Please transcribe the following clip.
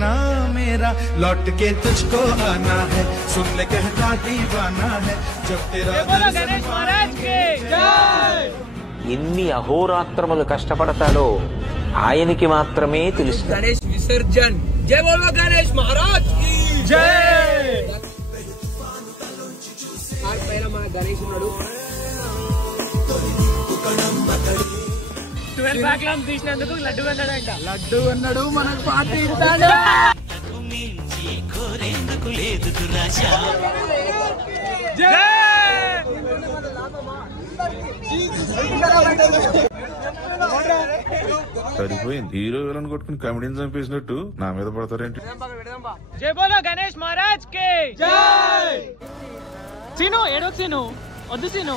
कहना मेरा लौट के तुझको आना है, सुन ले कहता दीवाना है जब तेरा गणेश महाराज की जय। ఎన్ని అహోరాత్రములు కష్టపడతాడో ఆయనకి మాత్రమే తెలుసు. గణేష్ విసర్జన్ జై బోలో గణేష్ మహారాజ్ కి జై. పైన మన గణేష్ ఉన్నాడు. 12 ప్యాక్లం తీసినందుకు లడ్డు అన్నాడంట. లడ్డు అన్నాడు మనకు పార్టీ ఇస్తాడు. సరిపోయింది. హీరో విలన్ కొట్టుకుని కమెడీని చంపేసినట్టు నా మీద పడతారేంటి? జై బోలో గణేష్ మహారాజ్ కి జై. సీను ఏడో సీను వద్దు సీను.